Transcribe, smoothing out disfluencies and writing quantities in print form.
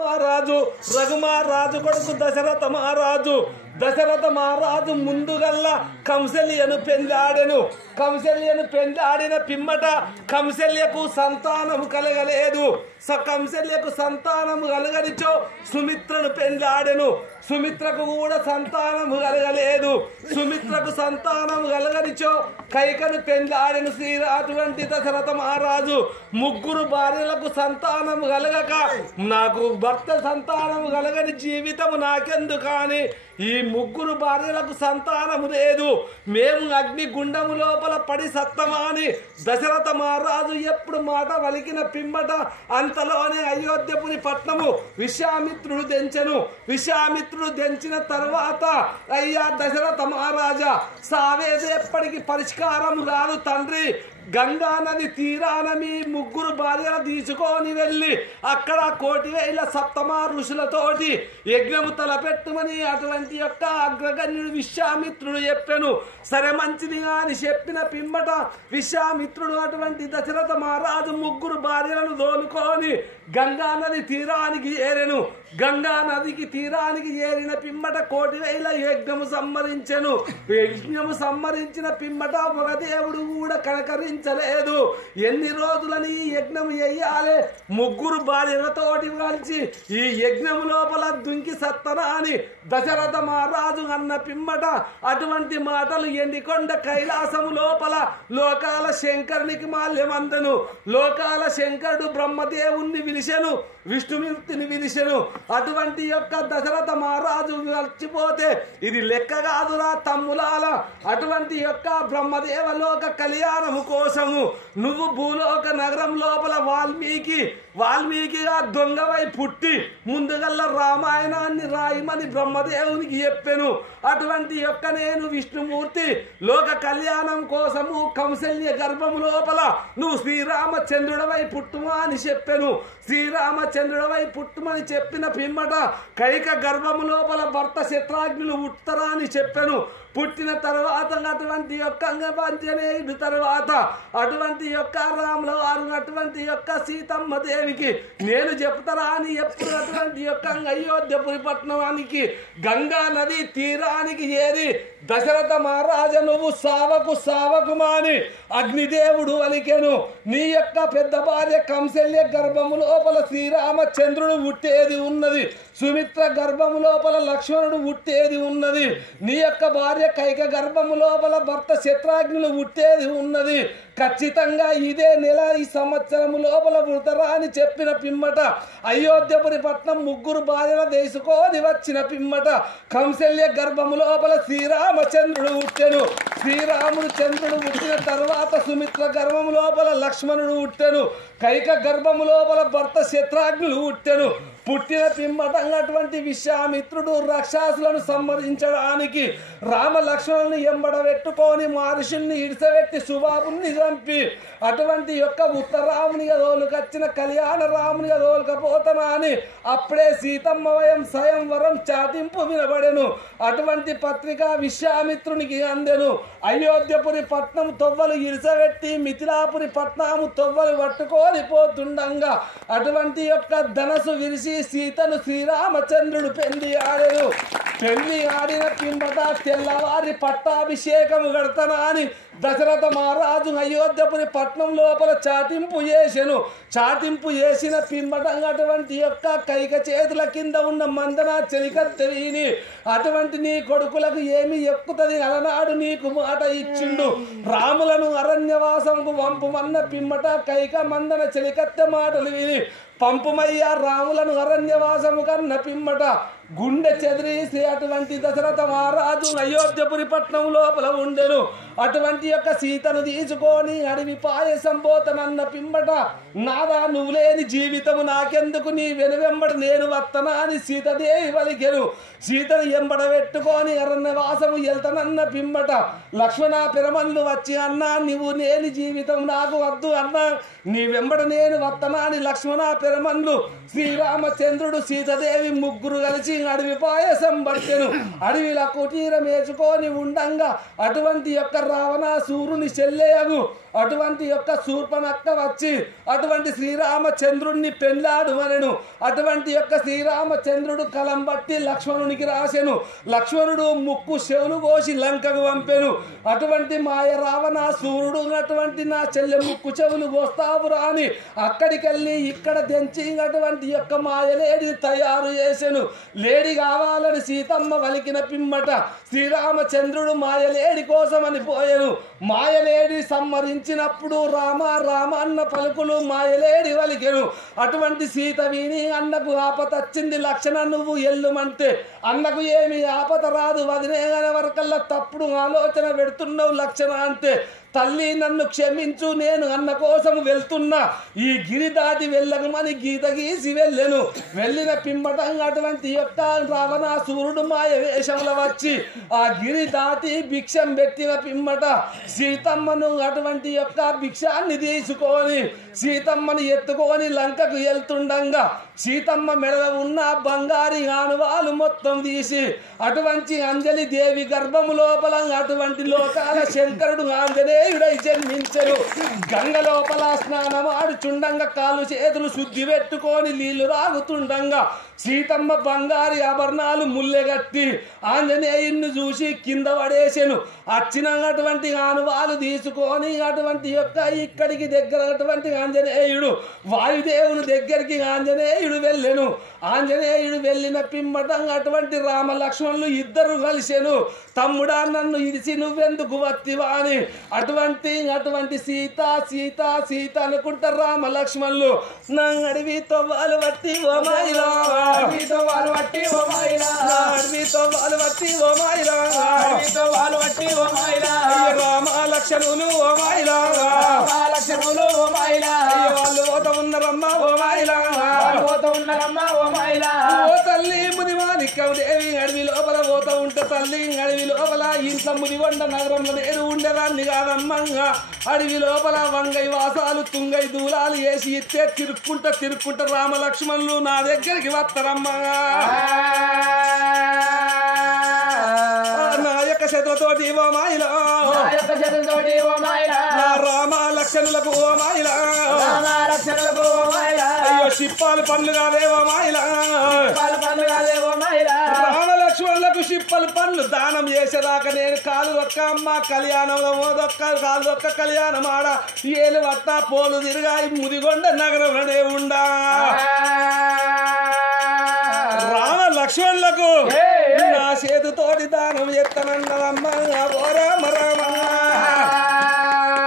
మహారాజు రఘుమహారాజు కొడుకు దశరథ మహారాజు ముందుగల్లా కంసల్యను పెండ్లాడెను. కంసల్యను పెండ్లాడిన పిమ్మట కంసల్యకు సంతానము కలగలేదు. కంసల్యకు సంతానము కలగనిచో సుమిత్రను పెండ్లాడెను. సుమిత్రకు కూడా సంతానము కలగలేదు. సుమిత్రకు సంతానము కలగనిచో కైకను పెండ్లాడెను. అటువంటి దశరథ మహారాజు ముగ్గురు భార్యలకు సంతానము కలగక నాకు భర్త సంతానము కలగని జీవితము నాకెందు కానీ ఈ ముగ్గురు భార్యలకు సంతానము లేదు, మేము అగ్ని గుండము లోపల పడి సత్తమా అని దశరథ మహారాజు ఎప్పుడు మాట వలికిన పిమ్మట అంతలోనే అయోధ్యపురి పట్నము విశ్వామిత్రుడు దెంచెను. విశ్వామిత్రుడు దెంచిన తర్వాత అయ్యా దశరథ మహారాజా సావేది ఎప్పటికి పరిష్కారము కాదు తండ్రి, గంగా నది తీరాన మీ ముగ్గురు భార్యలు తీసుకొని వెళ్ళి అక్కడ 1,000 సప్తమ ఋషులతోటి యజ్ఞము తలపెట్టుమని అటువంటి యొక్క అగ్రగణ్యుడు విశ్వామిత్రుడు చెప్పాను. సరే మంచిది అని చెప్పిన పిమ్మట విశ్వామిత్రుడు అటువంటి దశరథ మహారాజు ముగ్గురు భార్యలను దోలుకొని గంగా నది తీరానికి ఏరెను. గంగా నదికి తీరానికి ఏరిన పిమ్మట 1,000 యజ్ఞము సంహరించెను. యజ్ఞము సంహరించిన పిమ్మట ఒక దేవుడు కూడా కనకరించలేదు. ఎన్ని రోజులని ఈ యజ్ఞం చెయ్యాలి, ముగ్గురు భార్యలతోటి కలిసి ఈ యజ్ఞము లోపల దుంకి సత్తనా అని దశరథ మహారాజు అన్న పిమ్మట అటువంటి మాటలు ఎండికొండ కైలాసము లోపల లోకాల శంకరునికి మాల్యమందను. లోకాల శంకరుడు బ్రహ్మదేవుణ్ణి పిలిచెను, విష్ణుమూర్తిని పిలిచెను. అటువంటి యొక్క దశరథ మహారాజు మర్చిపోతే ఇది లెక్క కాదురా తమ్ములాల. అటువంటి యొక్క బ్రహ్మదేవ లోక కళ్యాణము కోసము నువ్వు భూలోక నగరం లోపల వాల్మీకిగా దొంగవై పుట్టి ముందుగల్లా రామాయణాన్ని రాయమని బ్రహ్మదేవునికి చెప్పెను. అటువంటి యొక్క నేను విష్ణుమూర్తి లోక కళ్యాణం కోసము కౌసల్య గర్భము లోపల నువ్వు శ్రీరామచంద్రుడవై పుట్టుమా అని చెప్పెను. శ్రీరామచంద్రుడవై పుట్టుమని చెప్పిన పిమ్మట కైక గర్భము లోపల భర్త శత్రాగ్నులు ఉత్తరా అని చెప్పెను. పుట్టిన తర్వాత అటువంటి యొక్క అంజనేయుడు తర్వాత అటువంటి యొక్క రాముల వారు అటువంటి యొక్క సీతమ్మ దేవికి నేను చెప్తారా అని ఎప్పుడు అటువంటి యొక్క అయోధ్యపురి పట్టణానికి గంగా నది తీరానికి ఏరి దశరథ మహారాజా నువ్వు సావకుమా అని అగ్నిదేవుడు అలికెను. నీ యొక్క పెద్ద భార్య కంసల్య గర్భము లోపల శ్రీరామచంద్రుడు ఉట్టేది ఉన్నది, సుమిత్ర గర్భము లోపల లక్ష్మణుడు ఉట్టేది ఉన్నది, నీ యొక్క భార్య కైక గర్భము లోపల భర్త శత్రాగ్నులు ఉట్టేది ఉన్నది. ఖచ్చితంగా ఇదే నెల ఈ సంవత్సరము లోపల పుడతారా అని చెప్పిన పిమ్మట అయోధ్యపురి పట్నం ముగ్గురు భార్యల తీసుకొని వచ్చిన పిమ్మట కంసల్య గర్భము లోపల శ్రీరామచంద్రుడు ఉట్టెను. శ్రీరాముడు చంద్రుడు పుట్టిన తర్వాత సుమిత్ర గర్భము లోపల లక్ష్మణుడు ఉట్టెను. కైక గర్భము లోపల భర్త శత్రాగ్నులు ఉట్టెను. పుట్టిన పిమ్మట అటువంటి విశ్వామిత్రుడు రాక్షసులను సంహరించడానికి రామ లక్ష్మణుని ఎంబడబెట్టుకొని మహర్షుల్ని ఇడిసబెట్టి సుబాబుని చంపి అటువంటి యొక్క ఉత్తరాముని దోలుకొచ్చిన కళ్యాణ రాముని దోలుకపోతానా అని అప్పుడే సీతమ్మ స్వయంవరం చాటింపు వినబడెను. అటువంటి పత్రిక విశ్వామిత్రునికి అందెను. అయోధ్యపురి పట్నం తొవ్వలు ఇడిసబెట్టి మిథిలాపురి పట్నము తొవ్వలు పట్టుకొని పోతుండగా అటువంటి యొక్క ధనసు విరిసి సీతను శ్రీరామచంద్రుడు పెళ్లి ఆడిన పిమ్మట తెల్లవారి పట్టాభిషేకము గడతనా అని దశరథ మహారాజు అయోధ్యపురి పట్నం లోపల చాటింపు చేసిన పిమ్మట అటువంటి యొక్క కైక చేతుల కింద ఉన్న మందన చెలికత్తె వీని అటువంటి నీ కొడుకులకు ఏమి ఎక్కుతుంది అలనాడు నీకు మాట ఇచ్చిండు. రాములను అరణ్యవాసంకు పంపుమన్న పిమ్మట కైక మందన చెలికత్తె మాటలు విని పంపుమయ్యా రాములను అరణ్యవాసము కన్న పిమ్మట గుండె చెదిరేసి అటువంటి దశరథ మహారాజు అయోధ్యపురి పట్నం లోపల ఉండెను. అటువంటి యొక్క సీతను తీసుకొని అడవి పాయసం పోతనన్న పిమ్మట నాదా నువ్వు లేని జీవితము నాకెందుకు, నీ వెనువెంబడి నేను వత్తనా అని సీతదేవి వలికెను. సీతను ఎంబడబెట్టుకొని అరణ్యవాసము వెళ్తానన్న పిమ్మట లక్ష్మణ పిరమన్లు వచ్చి అన్నా నువ్వు లేని జీవితం నాకు వద్దు అన్నా, నీ వెంబడ నేను వత్తనా అని లక్ష్మణ పిరమన్లు శ్రీరామచంద్రుడు సీతదేవి ముగ్గురు కలిసి అడవి పాయసం పట్టెను. అడవిలో కుటీరం వేసుకొని ఉండంగా అటువంటి యొక్క రావణాసురుని చెల్లెయగు అటువంటి యొక్క శూర్పణఖ వచ్చి అటువంటి శ్రీరామచంద్రుణ్ణి పెండ్లాడుమనెను. అటువంటి యొక్క శ్రీరామచంద్రుడు కలం బట్టి లక్ష్మణునికి రాసెను. లక్ష్మణుడు ముక్కు చెవులు కోసి లంకకు పంపెను. అటువంటి మాయ రావణాసురుడు అటువంటి నా చెల్లె ముక్కు చెవులు కోస్తావు రాని అక్కడికెళ్ళి ఇక్కడ తెంచి అటువంటి యొక్క మాయలేడి తయారు చేసెను. లేడి కావాలని సీతమ్మ వలికిన పిమ్మట శ్రీరామచంద్రుడు మాయలేడి కోసమని పోయెను. మాయలేడి సంహరించినప్పుడు రామ రామ అన్న పలుకులు మాయలేడి వలికెను. అటువంటి సీత విని అన్నకు ఆపతచ్చింది లక్షణ నువ్వు ఎల్లుమంటే అన్నకు ఏమి ఆపత రాదు వదిలేగన వరకల్లా తప్పుడు ఆలోచన పెడుతున్నావు లక్షణ అంటే తల్లి నన్ను క్షమించు నేను అన్న కోసం వెళ్తున్నా ఈ గిరి దాటి వెళ్ళకమని గీత గీసి వెళ్ళెను. వెళ్ళిన పిమ్మటంగా అటువంటి యొక్క రావణాసురుడు మాయ వేషంలో వచ్చి ఆ గిరి దాటి భిక్షం పెట్టిన పిమ్మట సీతమ్మను అటువంటి యొక్క భిక్షాన్ని తీసుకొని సీతమ్మను ఎత్తుకొని లంకకు వెళ్తుండగా సీతమ్మ మెడలో ఉన్న బంగారి ఆనువాలు మొత్తం తీసి అటువంటి అంజలి దేవి గర్భము లోపల అటువంటి లోకాల శంకరుడు ఆంజనేయుడై జన్మించెను. గంగ లోపల స్నానమాడుచుండంగా కాళ్ళు చేతులు శుద్ధి పెట్టుకొని నీళ్లు రాగుతుండగా సీతమ్మ బంగారి ఆభరణాలు ముల్లెగట్టి ఆంజనేయుణ్ణి చూసి కింద పడేసెను. వచ్చినటువంటి ఆనువాలు తీసుకొని అటువంటి యొక్క ఇక్కడికి దగ్గర అటువంటి ఆంజనేయుడు వాయుదేవుని దగ్గరికి ఆంజనేయుడు వెళ్ళెను. ఆంజనేయుడు వెళ్ళిన పిమ్మటం అటువంటి రామ లక్ష్మణులు ఇద్దరు కలిసెను. తమ్ముడా నన్ను ఇడిసి నువ్వెందుకు వత్తివా అని అటువంటి సీత సీత సీత అనుకుంటా రామ లక్ష్మణులు నంగడివితో వాళ్ళు బట్టి ఓ మైలా వాళ్ళు బట్టి ఓ మైలా అడవితో వాళ్ళు బట్టి ఓ మైలా వాళ్ళు బట్టి ఓ మైలా రామ లక్ష్మణులు ఓ మైలా లక్ష్మణులు ఓ మైలా వాళ్ళు పోత ఉన్నారమ్మా ఓ మైలా పోత ఉన్నారమ్మా ఓ మైలా ఓ తల్లి ముదిమాణిక్యదేవి అడవి లోపల పోత ఉంటే తల్లి అడవి లోపల ఇంట్లో ముదిగొండ నగరంలో నేను ఉండేదాన్ని కాదమ్మంగా అడవి లోపల వంగై వాసాలు తుంగై దూలాలు వేసి ఇస్తే తిరుక్కుంటా రామ లక్ష్మణులు నా దగ్గరికి వస్తారమ్మా నా యొక్క చేతులతోటి ఓ మాయిలా నా రామ లక్షణులకు ఓ మాయిలా అయ్యో శిప్పాలు పండ్లు కాదే ఓ మాయిలా రామ లక్ష్మణులకు శిప్పలు పండ్లు దానం చేసేదాకా నేను కాలు దొక్క అమ్మ కళ్యాణంలో ఓదొక్క కాలు దొక్క కళ్యాణం ఆడ ఏలు వట్ట పోలు తిరిగాయి ముదిగొండ నగరంలోనే ఉండా రామ లక్ష్మణులకు నా చేతితోటి దానం ఎత్తనన్నదమ్మ